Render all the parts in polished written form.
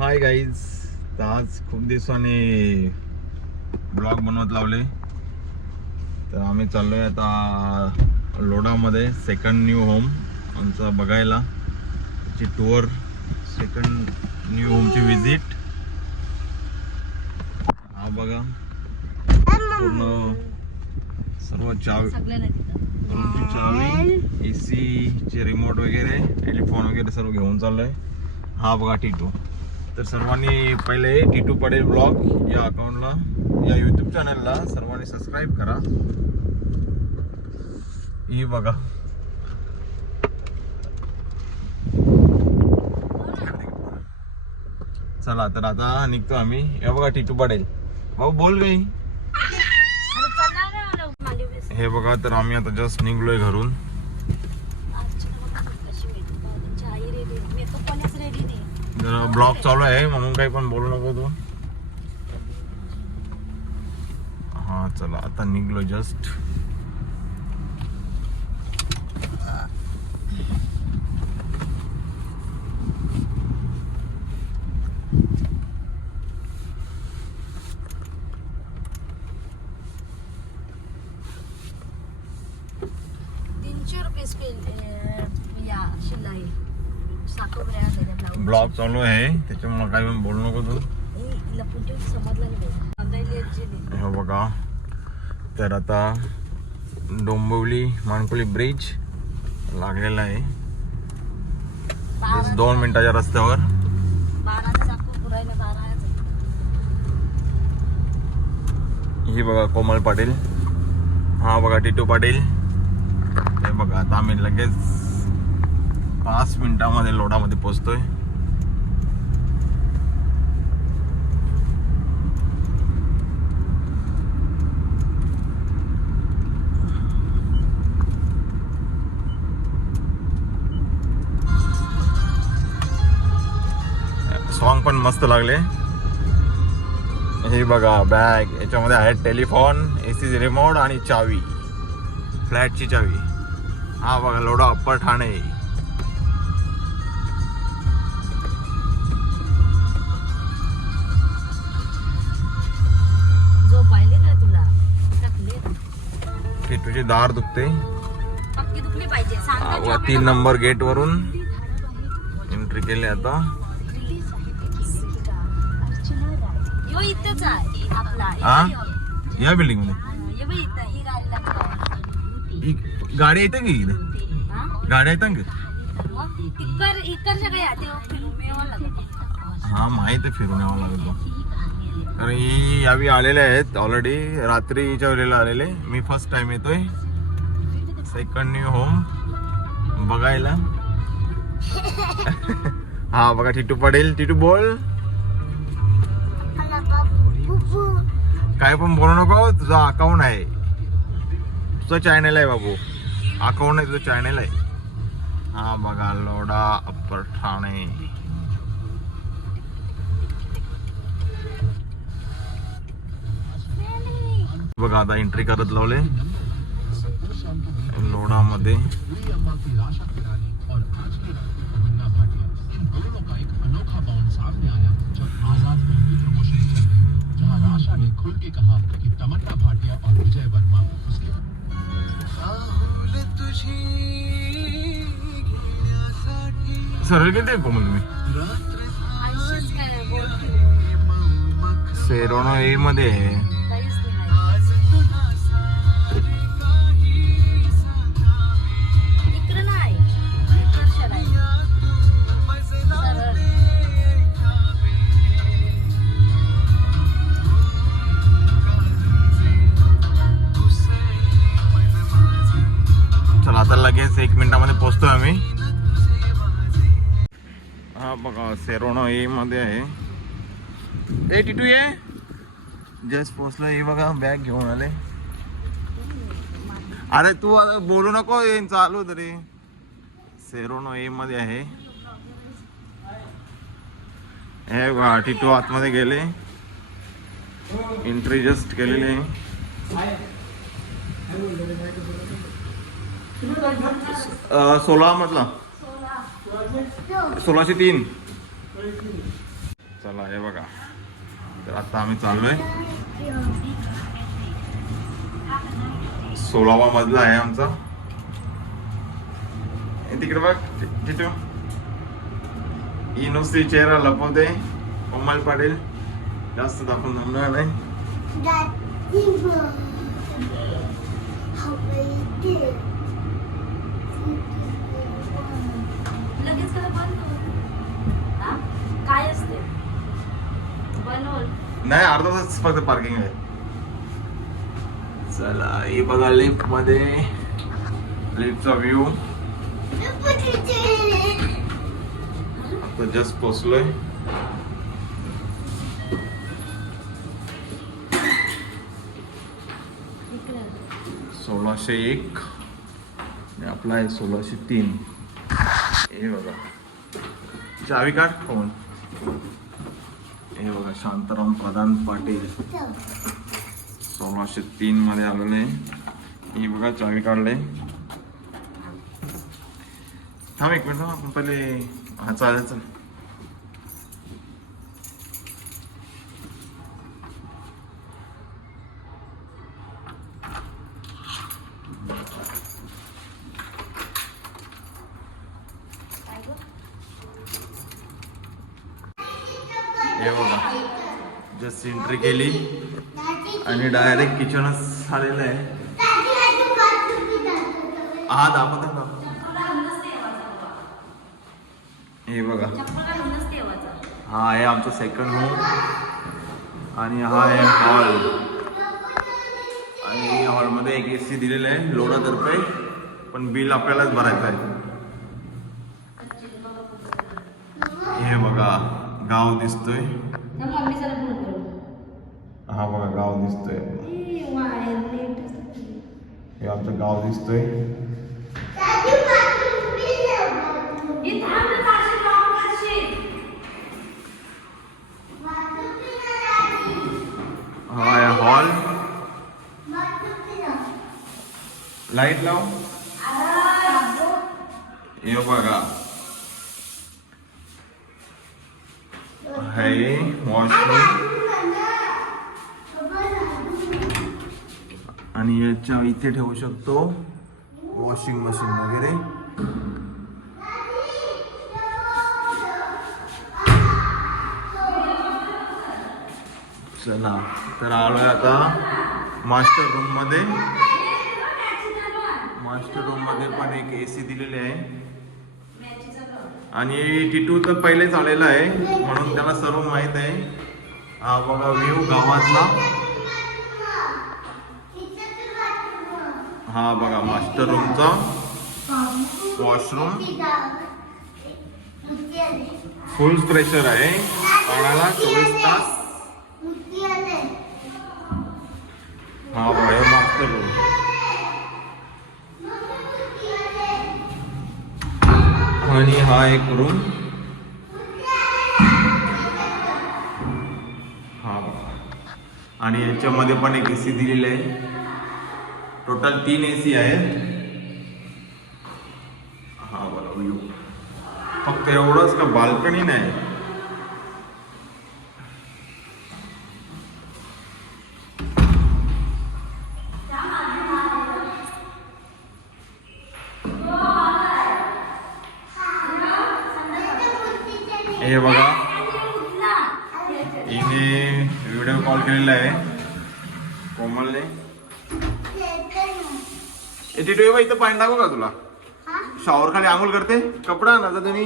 Hi guys, तर आज खूप दिवसांनी ब्लॉग बनवत लावले. तर आम्ही चाललोय आता लोडामध्ये सेकंड न्यू होम आमचं बघायला. ची टूर, सेकंड न्यू होमची विजिट. हा बघा पूर्ण सर्व रूमची चावी, AC चे रिमोट वगैरे, टेलिफोन वगैरे सर्व घेऊन चाललोय. हा बघा टी2. तर सर्वांनी पहिले टी2 पडेल ब्लॉग या अकाउंटला, या यूट्यूब चॅनलला सर्वांनी सबस्क्राईब करा. ही बघा चला, तर आता निघतो आम्ही. हे बघा टी2 पडेल. भाऊ बोल गई. हे बघा, तर आम्ही आता जस्ट निघलोय घरून. ब्लॉग चालू आहे म्हणून काही पण बोलू नको तू. हा चला, आता निघलो जस्ट. ब्लॉग चालू आहे त्याच्यामुळे काही पण बोलू नको तू. हे बघा, तर आता डोंबिवली मानकुली ब्रिज लागलेला आहे 2 मिनिटाच्या रस्त्यावर. ही बघा कोमल पाटील. हा बघा टी2 पाटील. हे बघा, आता आम्ही लगेच 5 मिनिटामध्ये लोडामध्ये पोहोचतोय. सॉन्ग पण मस्त लागले. हे बघा बॅग, याच्यामध्ये आहे टेलिफोन, AC रिमोट आणि चावी, फ्लॅटची चावी. हा बघा लोडा अप्पर ठाणे. तुझी दार दुखते. 3 नंबर गेट वरून एंट्री केली आता. या बिल्डिंग मध्ये गाडी येते की गाड्या येतात की? हा माहित आहे, फिरून यावं लागतो. कारण ही यावी आलेले आहेत ऑलरेडी, रात्रीच्या वेळेला आलेले. मी फर्स्ट टाइम येतोय सेकंड न्यू होम बघायला. हा बघा टी2 पडेल. टी2 बोल, काय पण बोलू नको. तुझा अकाउंट आहे, तुझं चॅनल आहे बाबू. अकाउंट आहे तुझं, चॅनल आहे. हा बघा लोडा अप्पर ठाणे. बघा आता एंट्री करत लावले लोडामध्ये. सरळ किती आहे कोमल तुम्ही? सेरोनो ए मध्ये आहे. चला आता लगेच 1 मिनिटामध्ये पोहोचतोय आम्ही. हा बघा सेरोनो ए मध्ये आहे. ए टी2 ये, जस्ट पोहोचलो. हे बघा बॅग घेऊन आले. अरे तू बोलू नको, येईन चालू तरी. सेरोनो ए मध्ये आहे. हे बघा टी2 आतमध्ये गेले, एंट्री जस्ट केलेली आहे. 16 मधला 1603. चला हे बघा, तर आता आम्ही चाललोय 16वा मजला आहे आमचा. तिकडे बघ जितू, ही नुसती चेहरा लपवते. कोमल पाटील जास्त दाखवून जमणार नाही. काय असते बनवल नाही, अर्धा तास फक्त पार्किंग आहे. चला हे बघा लिफ्ट मध्ये, लिफ्टचा व्ह्यू. आता जस्ट पोचलोय. इकडे 1601 आणि आपला आहे 1603. हे बघा चावी काढ फोन. हे बघा शांताराम प्रधान पाटील 1603 मध्ये आलेले. ही बघा चावी काढले. थांब एक मिनिट, आपण पहिले हा चालेल. चल हे बघा जस्ट एंट्री केली आणि डायरेक्ट किचनच आलेलं आहे. हा दाखवते ना. हे बघा हा आहे आमचा सेकंड रूम आणि हा आहे हॉल. आणि हॉलमध्ये एक AC दिलेलं आहे लोडातर्फे, पण बिल आपल्यालाच भरायचं आहे. हे बघा गाव दिसतोय. हा बघा गाव दिसतोय. हे आमचं गाव दिसतोय. हा आहे हॉल. लाईट लाव. हे बघा आहे वॉशरूम. आणि याच्या इथे ठेवू शकतो वॉशिंग मशीन वगैरे. चला तर आलोय आता मास्टर रूम मध्ये. मास्टर रूम मध्ये पण एक AC दिलेले आहे. आणि टिटू तर पहिलेच आलेला आहे म्हणून त्याला सर्व माहित आहे. हा बघा व्ह्यू गावातला. हा बघा मास्टर रूमचा वॉशरूम. फुल प्रेशर आहे पाण्याला 24 तास. हा बघा हे मास्टर रूम. आणि हा एक रूम. हा आणि याच्यामध्ये पण एक AC दिलेलं आहे. टोटल 3 AC आहेत. हा बघा व्ह्यू. फक्त एवढंच का बाल्कनी नाही. हे बघा हिने व्हिडिओ कॉल केलेला आहे कोमलने. टिटू इथं पाणी टाकू का तुला? शॉवर खाली आंघोळ करते. कपडा ना तुम्ही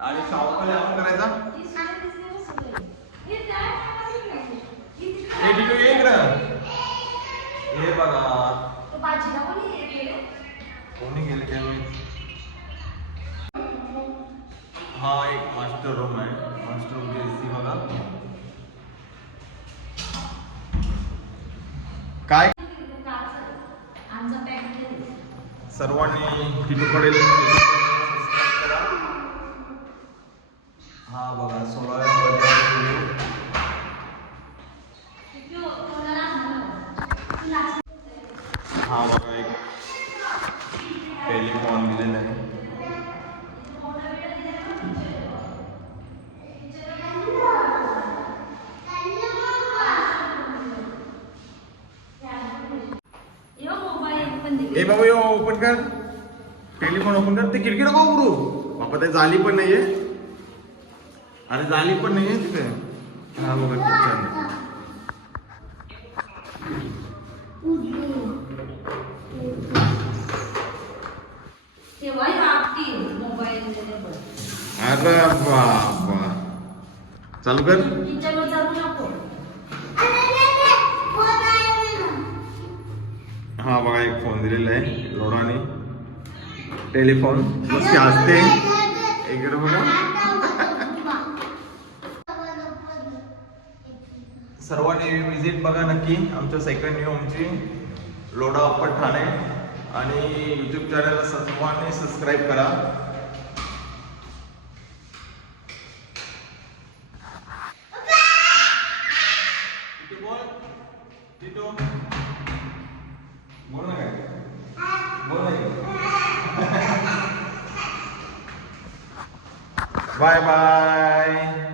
आणि शॉवर खाली आंघोळ करायचा. हे टिटू ये इकडं. हे बघा कोणी गेले काय माहिती. हा एक मास्टर रूम आहे. मास्टर रूम AC बघा काय. सर्वांनी टिटू पडेल. हा बघा 16 हा बघा एक टेलिफोन दिलेला आहे. ए बाबा यो ओपन कर टेलिफोन ओपन कर ते खिडकी नको उघडू बाबा ते जाली पण नाहीये अरे जाली पण नाहीये तिथे हा बघा किती छान आहे. तेव्हा आपली मोबाईल अरे बाबा चालू कर किचनवर जाऊ नको. हा बघा एक फोन दिलेला आहे लोडाने टेलिफोन नुसते असते इकडे बघा सर्वांनी विजिट बघा नक्की आमच्या सेकंड न्यू होमची लोढा अप्पर ठाणे आणि यूट्यूब चॅनलला सर्वांनी सबस्क्राईब करा. बोल ना काय बोल ना बाय बाय.